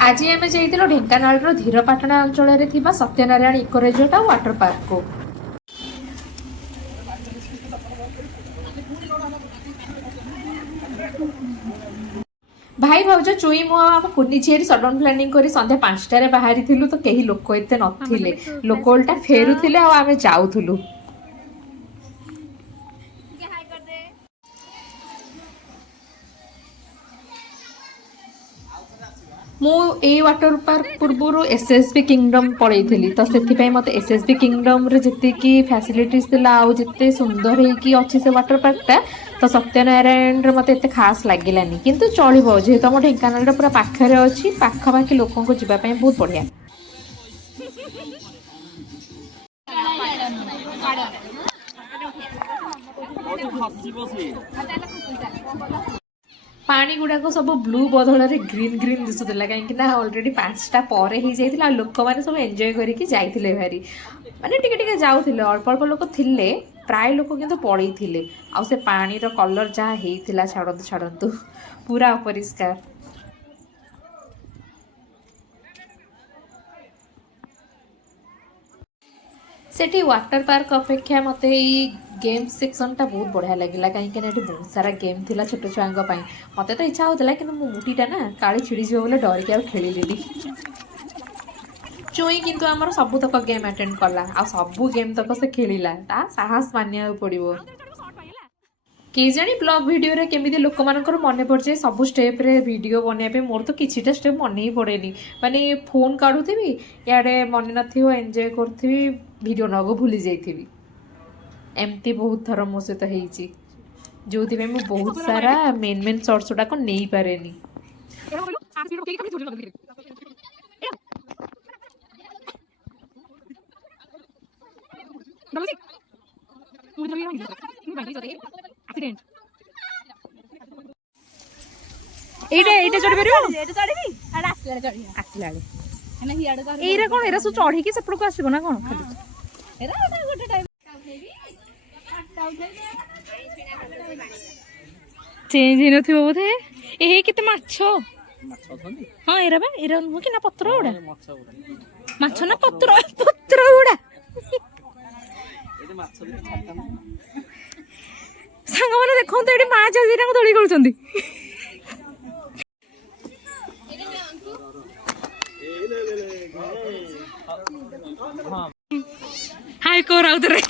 आज आम जाइल ढेंकानाल धीरपाटना अंचल में सत्य नारायण इको रिजोर्ट और वाटर पार्क को। भाई भाउज चुई मु कुनी झील सडन प्लानिंग करी संध्या 5टार बाहरी थिलु तो कहीं लोक एते नथिले। लोक उल्टा फेरुथिले आ आमे जाउथुलु। मु ए वाटर पार्क पूर्व एसएसबी किंगडम पड़े तो से मत एसएसबी किंगडम रे जिते की फैसिलिटीज थिला आउ जिते सुंदर है कि अच्छी से वाटर पार्क टा तो सत्यनारायण रे मत एते खास लागिलानी किंतु चलिबो जेहेतु हम ढेंकानाल रे पूरा पाखरे अछि पाखापाखि लोकों को जीवा पई बहुत बढ़िया। पानी गुड़ाक सब ब्लू बदल ग्रीन ग्रीन दिशुला कहीं अलरेडी 5टा पर ही जाइए लोक मैंने सब एंजॉय करके जाइए भारी माने टिके जाऊे अल्प अल्प लोक थे प्राय लोक किंतु पड़े थे आ से पानी कलर जहाँ होता छाड़ू छाड़ू पूरा अपरिष्कार। सेठी वाटर पार्क अपेक्षा मत गेम सेक्शन टा बहुत बढ़िया लगे कहीं बहुत सारा गेम थिला छोट छुआ मत तो इच्छा होता कि मुटीटा ना काली छिड़ीज बोले डरिक आ खेलिली। चुई किंतु आमर सबुतक गेम अटेंड कला आ सबू गेम तक से खेलिला ता साहस मानिया पड़ो। के जानी ब्लॉग वीडियो रे केमिति लोक मानकर मने पड़ जाए सब स्टेप रे वीडियो बनया पे मोर तो किछिटा स्टेप मन ही पड़ेनी माने फोन काढुथिबी याडे मन नथिबो एंजॉय करथिबी वीडियो नगो भूली जाइथिबी एमती बहुत थर मो सहित होईची जो थी मैं बहुत सारा मेन मेन शॉर्ट्स उडा को नहीं पारेनी। एटा एटा चढ़ परिबो एटा चढ़बी आडा आसला चढ़ी आसला एना हियाड कर एरा कोन एरा सु चढ़ी के सेपड़ को आसीबो ना कोन एरा एटा गोटे टाइम चेंज हि नथिबो बोधे ए केते माछो माछो थंदी हां एरा बा एरा नु कि ना पत्र उडा माछो ना पत्र पत्र उडा एते माछो दे छाता सांग माने देखो तो एडी माछ दिरा को धोली करचंदी हाय को राउत रे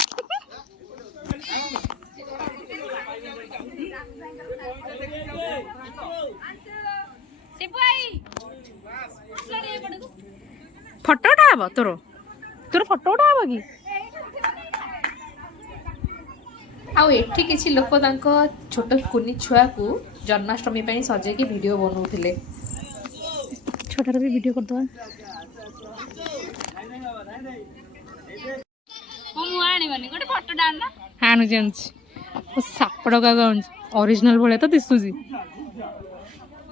फोटो उठाब तोर तोर फोटो उठाब कि आउ एठी किछि लोक तांको छोट कुनी छुआ को जन्माष्टमी पई सजे के वीडियो बनौथिले छोटार भी वीडियो कर दो मु आनी बनी गोटे फोटो डाल ना हानु जेंच ओ सापड़ का गंज ओरिजिनल भले तो दिसुजी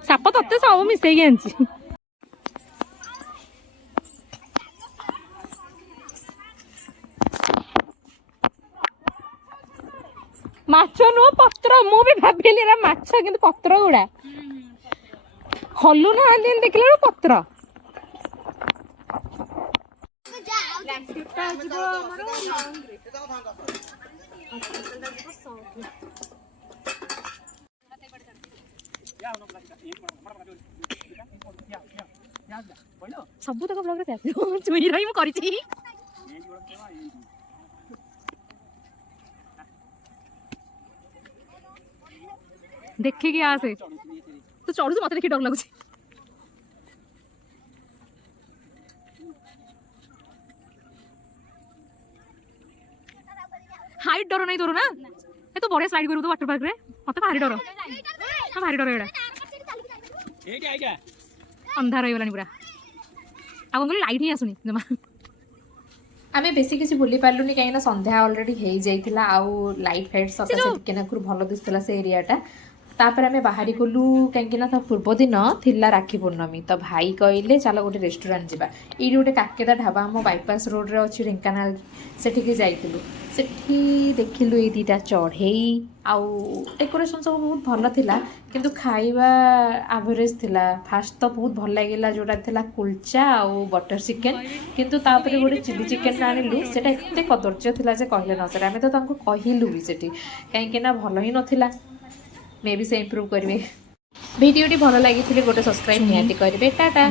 साप तत्ते सब मिसई गेंची माछ नु पत्र मु भी भाबिली रा माछ किंतु पत्र गुडा हल्लू ना दिन देखले पत्र सब तक ब्लॉग रे चुई रही मु करिछि देखि कि आसे तो चढ़ू मत देखि डर लगुछि हाइट डर नहीं तोर ना ए तो बड़े स्लाइड करू तो वाटर पार्क रे मत भारी डर हां भारी डर एडा ए क्या क्या अंधार होई गलानी पूरा आ कोन लाइट ही आसुनी जमा आमे बेसी किसी बुली पारलुनी काई ना संध्या ऑलरेडी हेई जाइतिला आउ लाइट फाइट सका से टिके ना कुर भलो दिसतला से एरिया टा तापर आम बाहरी गलु कहीं ता पूर्व दिन थिला राखी पूर्णमी तो भाई कहले चलो गोटे रेस्टोरेंट जावा ये गोटे काकेदा ढाबा आम बाईपास रोड रे अच्छी ढेंकानाल सेठिकी जाइलु सेठी देखिलु ये दीटा चढ़ई आउ डेकोरेशन सब बहुत भल थिला किंतु खाइबा एवरेज थिला फास्ट तो बहुत भल लगिला जोटा थिला कुलचा आउ बटर चिकेन किंतु तापर गोटे चिली चिकेन आनिलु सेटा एते कदर्य थिला जे कहले न सर आमे तो तांको कहिलु भी सेठी कहीं ना भल ही नथिला मे भी से इम्प्रूव करेंगे वीडियोटी भल लगी गोटे सब्सक्राइब निहाती करेंगे टाटा।